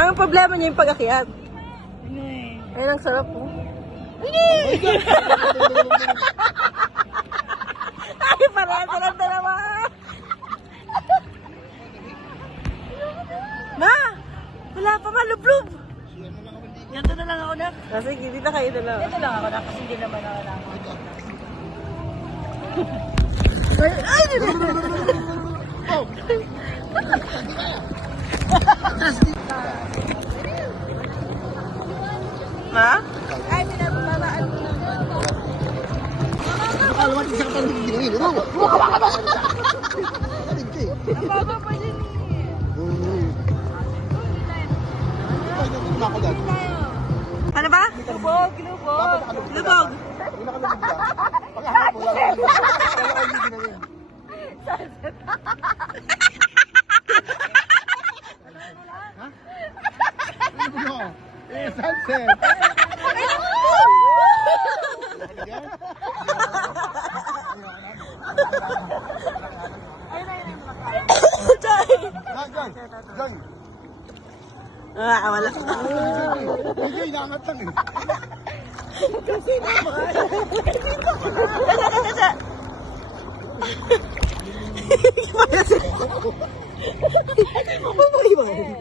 Ang problema niya yung pag-akyat. Ano eh. Ayun, ang sarap po. Ay, pareha lang dalawa. Ma! Wala pa nga, lublub. Ganito na lang ako na. Sige, dito kayo dalawa. Ganito lang ako na kasi hindi naman ako na. Ay, Ma? Ay, pinababalaan mo na. Akala mo, isa ka pa rin ginawin. Ang baba pa din Ano ba? Lubog, lubog. Lubog. Sunset! Joy! Ah, wala. Joy, naangat lang eh.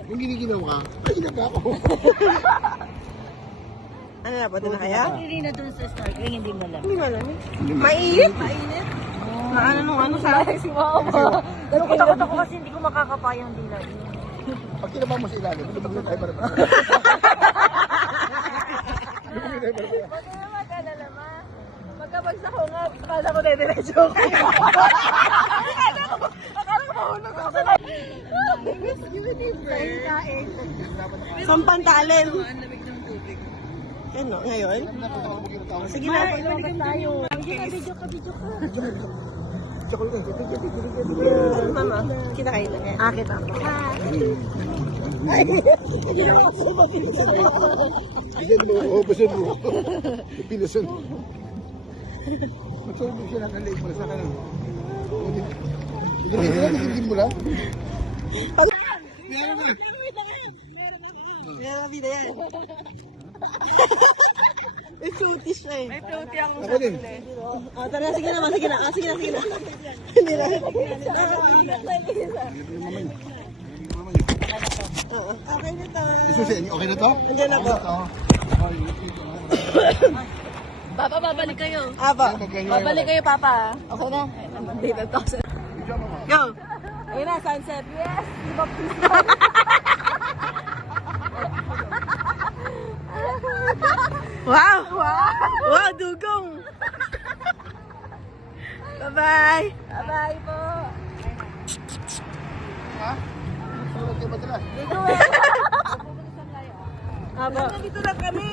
Yung giniginaw ka, kanina pa ako. Ano na, pwede na kaya? Hindi na dun sa snorkeling, hindi malamig. Hindi malamig. Mainit? Mainit? Maano nung ano sa akin? Si mama. Takot ako kasi hindi ko makakapayang dila. Pag kinaba mo sa ilalim, lumabas na tayo para pa. Lumabas na tayo para pa. Huwag na mag-alala, ma. Magkabagsak ko nga, kala ko dediretso ko. Akala ko mahulog ako. Kain. Sampantalen. Ano, ngayon? Sige na. Ilabas tayo. Video ka. Mama, kita kayo na. Ah, kita ako. Bisan mo, basan mo. Pilasan mo. Magsabi mo siya ng alay para sa kanan. Hindi mo lang? Meron na. Meron na vida yan. May fruity siya eh. May fruity ako. Ako din. Ah, tara, sige na. Sige na. Hindi na. Oo. Okay na to. Isusin, okay na to? Andiyan na po. Papa, babalik kayo. Aba. Babalik kayo, Papa. Okay na. Hindi na to. Go. Ayun na, sunset. Yes! Wow. Wow, dugong. Bye-bye. Bye-bye po. Ha? Sulat kayo ba sila? Dito eh. Aba. Dito lang kami.